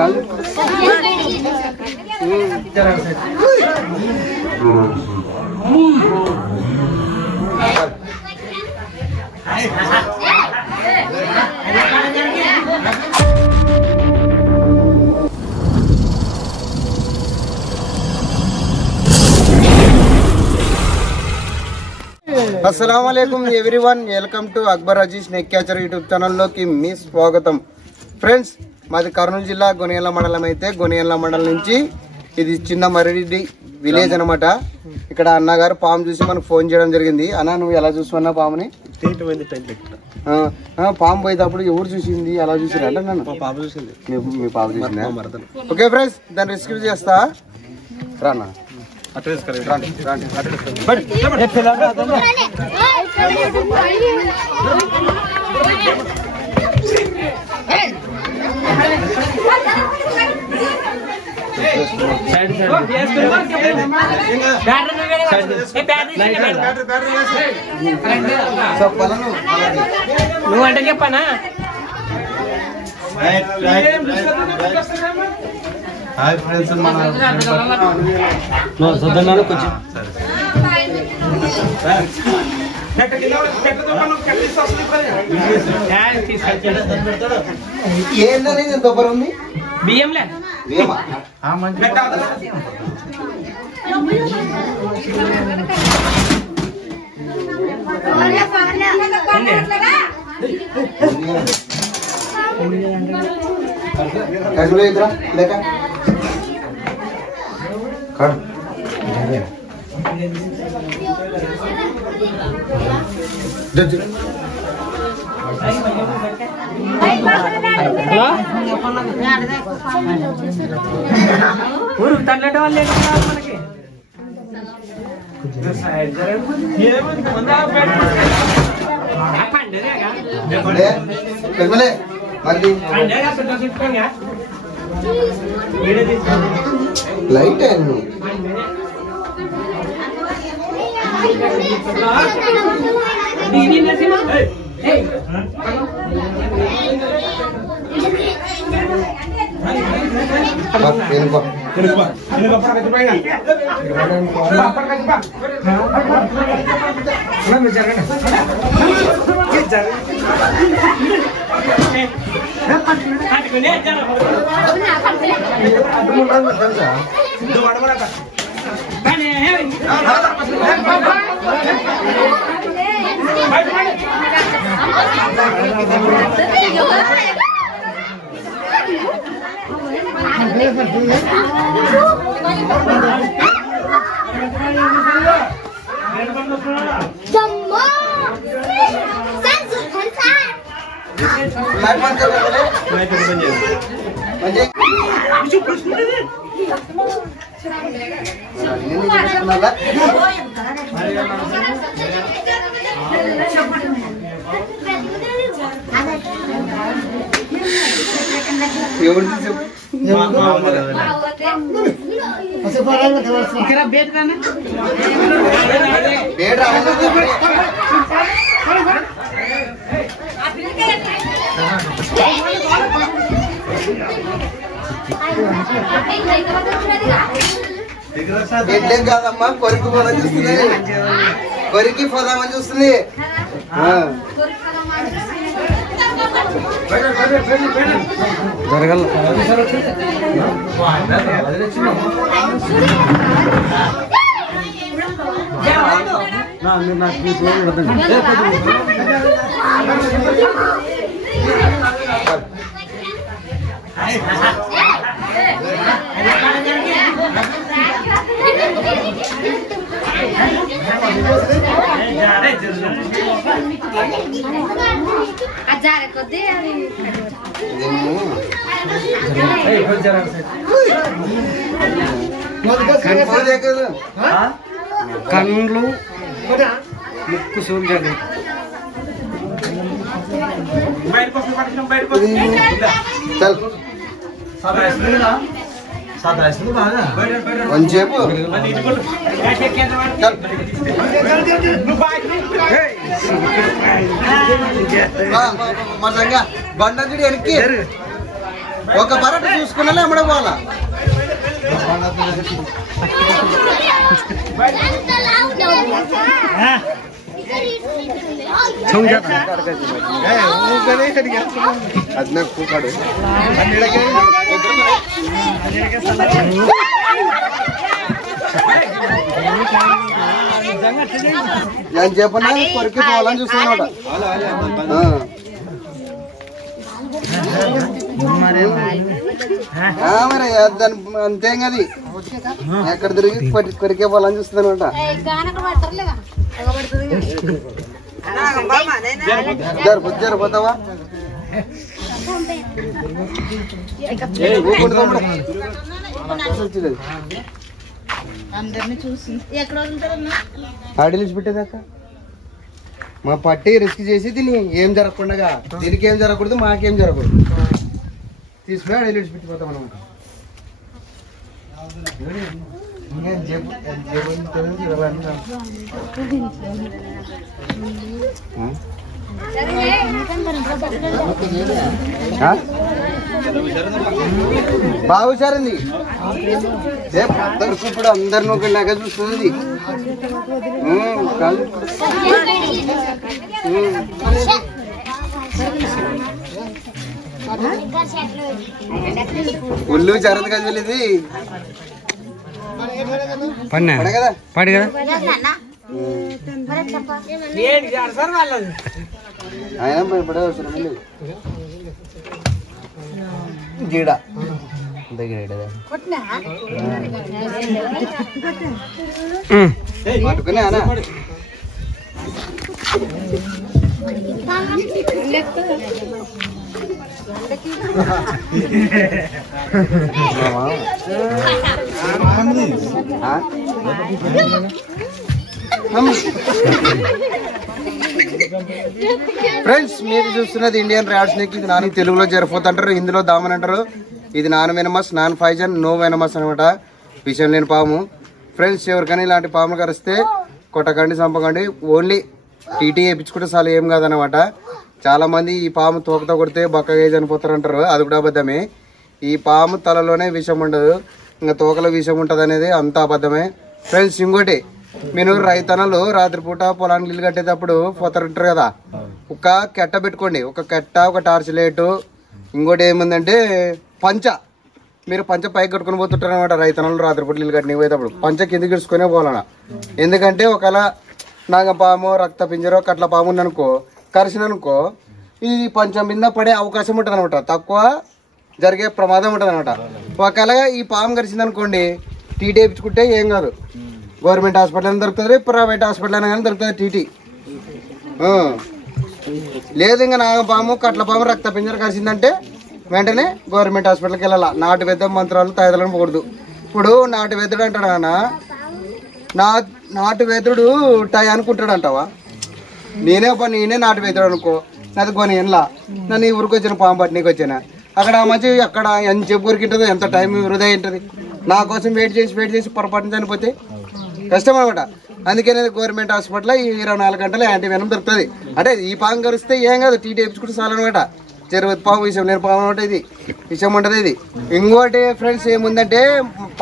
अस्सलाम वालेकुम everyone, welcome to Akbar Aziz नेक कैचर यूट्यूब चैनल की मी स्वागतम। फ्रेंड्स माది కర్నూలు జిల్లా గొనియల్ల మండలం అయితే గొనియల్ల మండలం నుంచి ఇది చిన్న మరిడి విలేజ్ అన్నమాట। ఇక్కడ అన్నగారు పాము చూసి మనకు ఫోన్ చేయడం జరిగింది। అన్న నువ్వు ఎలా చూసుకున్నా పాముని? పాము పోయేటప్పుడు ఎవరు చూసింది అలా చూసిరా అంటే నన్ను మీ పాము చూసిందా? ఓకే ఫ్రెండ్స్ దాన్ని రెస్క్యూ చేస్తా రానా నువ్వు అంటే చెప్పనా? హాయ్ ఫ్రెండ్స్, మన కొంచెం ఏంటనే దొబ్బర ఉంది బియ్యంలే ఊరు తల్లట వాళ్ళే మనకి లైట్ బెడ్లేం కాదమ్మా, కొరికి పోదాం చూస్తుంది, కొరికి పోదామని చూస్తుంది. జరగల కళ్ళు ముక్కు చూడండి. కొంచెంసేపు బండి వెనక్కి ఒక పరట చూసుకున్నా ఎమ్మడ పోవాలా అది నాకు కూకాడు నేను చెప్పనా కొరికి పోవాలని చూస్తున్నాడు మరి దాని అంతేం కది ఎక్కడ తిరిగి కొరికే పోవాలని చూస్తున్నానట జరిపోతావా ఆడిలిసి పెట్టేదాకా మా పట్టి రిస్క్ చేసి దీన్ని ఏం జరగకుండా దీనికి ఏం జరగకూడదు మాకేం జరగకూడదు తీసుకుని ఆడిలిసి పెట్టిపోతాం అనమాట బాగా హుషారింది ఇప్పుడు అందరిని ఒక లాగా చూస్తుంది ఒళ్ళు జరగదు కదా వెళ్ళేది కదా పాడి కదా ఆయన భయపడే అవసరం లేదు గీడ పట్టుకునే అనా ఫ్రెండ్స్ మీరు చూస్తున్నది ఇండియన్ ర్యాట్ స్నేక్. ఇది నాని తెలుగులో జరిపోతుంటారు, హిందీలో దామన్ అంటారు. ఇది non venomous, non poison, no venomous అనమాట, విషయం లేని పాము. ఫ్రెండ్స్ ఎవరికైనా ఇలాంటి పాములు కరిస్తే కొట్టకండి, చంపకండి, ఓన్లీ టీటీ వేయించుకుంటే చాలా ఏం కాదనమాట. చాలా మంది ఈ పాము తోకతో కొడితే బక్కగా చనిపోతారు అంటారు, అది కూడా అబద్ధమే. ఈ పాము తలలోనే విషం ఉండదు, ఇంకా తోకలో విషం ఉంటుంది అనేది అంత అబద్ధమే. ఫ్రెండ్స్ ఇంకోటి, మీరు రైతన్నలు రాత్రిపూట పొలానికి నీళ్ళు కట్టేటప్పుడు పోతారంటారు కదా, ఒక కెట్ట పెట్టుకోండి, ఒక కెట్ట, ఒక టార్చ్ లైటు. ఇంకోటి ఏముందంటే పంచ, మీరు పంచ పైకి కట్టుకుని పోతుంటారు అనమాట. రైతన్నలు రాత్రిపూట నీళ్ళు కట్టిన పోయేటప్పుడు పంచ కిందికి ఇడుచుకునే పోవాలన్నా. ఎందుకంటే ఒకవేళ నాగపాము, రక్త పింజరో, కట్ల పాము ఉందనుకో, కరిసిననుకో ఈ పంచం మీద పడే అవకాశం ఉంటుంది అనమాట, తక్కువ జరిగే ప్రమాదం ఉంటుంది అనమాట. ఒకవేళ ఈ పాము కరిసింది అనుకోండి, టీటీ వేయించుకుంటే ఏం కాదు. గవర్నమెంట్ హాస్పిటల్ అయినా దొరుకుతుంది, ప్రైవేట్ హాస్పిటల్ అయినా కానీ దొరుకుతుంది టీటీ. లేదు ఇంకా నాగపాము, కట్ల పాము, రక్త పింజర కరిసిందంటే వెంటనే గవర్నమెంట్ హాస్పిటల్కి వెళ్ళాలా. నాటు వేద్ద మంత్రాలు తయారులను పోకూడదు. ఇప్పుడు నాటు వేద్దుడు అంటాడు అన్న, నాటు వేద్దుడు టై అనుకుంటాడు అంటావా? నేనే నాటు వేద్దుడు అనుకో, నాది కొని ఎన్లా నన్ను ఈ ఊరికి వచ్చిన పాము పట్టినీకి వచ్చిన అక్కడ మంచి అక్కడ ఎంత చెప్పు ఊరికింటుందో, ఎంత టైం వృధా ఉంటుంది. నా కోసం వెయిట్ చేసి పొరపాటున చనిపోతే కష్టం అనమాట. అందుకనే గవర్నమెంట్ హాస్పిటల్ 24 గంటలు యాంటీ వెనం దొరుకుతుంది. అంటే ఈ పాము కరిస్తే ఏం కాదు, టీటీ వేయించుకుంటే చాలు అనమాట. జరుగుతుంది పాము, విషయం లేని పాము అనమాట, ఇది విషయం ఉంటుంది. ఇది ఇంకోటి ఫ్రెండ్స్ ఏముందంటే,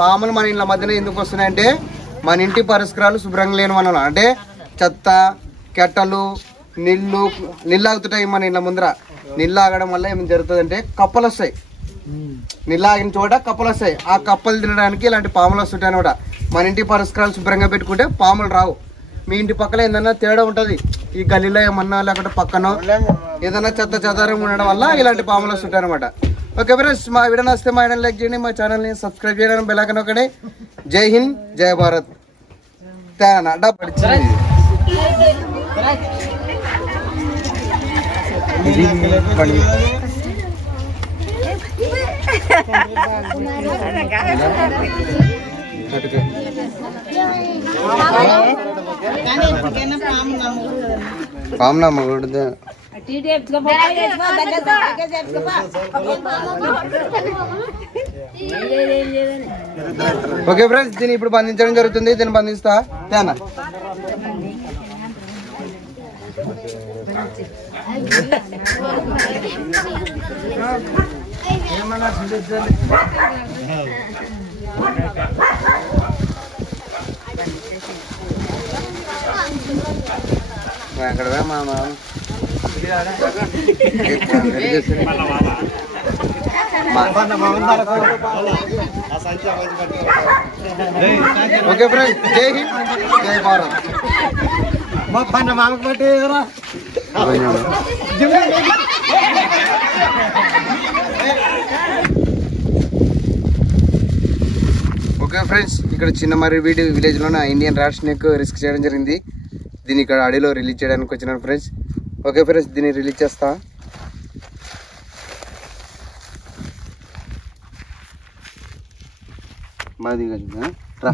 పాములు మన ఇంట్లో మధ్యన ఎందుకు వస్తున్నాయంటే, మన ఇంటి పరిసరాలు శుభ్రంగా లేని మనం, అంటే చెత్త, కెట్టలు, నీళ్ళు ఆగుతుంటాయి మన ఇంట్లో ముందర. నీళ్ళు ఆగడం వల్ల ఏం జరుగుతుంది అంటే కప్పలు వస్తాయి, నీళ్ళు ఆగిన చోట కప్పలు వస్తాయి. ఆ కప్పలు తినడానికి ఇలాంటి పాములు వస్తుంటాయి అనమాట. మన ఇంటి పరిసరాలు శుభ్రంగా పెట్టుకుంటే పాములు రావు. మీ ఇంటి పక్కన ఏదన్నా తేడా ఉంటుంది, ఈ గల్లీలో ఏమన్నా లేకపోతే పక్కన ఏదైనా చెదారం ఉండడం వల్ల ఇలాంటి పాములు వస్తుంటాయి అనమాట. ఓకే ఫ్రెండ్స్, మా వీడియో నచ్చితే మా వీడియో లైక్ చేయండి, మా ఛానల్ని సబ్స్క్రైబ్ చేయడం, బెల్ ఐకాన్ నొక్కండి. జై హింద్, జై భారత్. తేనా పాము నమ్మకూడదు. ఓకే ఫ్రెండ్స్, దీన్ని ఇప్పుడు బంధించడం జరుగుతుంది. దీన్ని బంధిస్తా తేనా. ఎక్కడవే మా ఓకే ఫ్రెండ్స్, జై హింద్, జై భారత్. ఓకే ఫ్రెండ్స్, ఇక్కడ చిన్న మరి విలేజ్ లోనే ఇండియన్ ర్యాట్ స్నేక్ రిస్క్ చేయడం జరిగింది. దీన్ని ఇక్కడ అడవిలో రిలీజ్ చేయడానికి వచ్చినాను ఫ్రెండ్స్. ఓకే ఫ్రెండ్స్, దీన్ని రిలీజ్ చేస్తా. మాది రా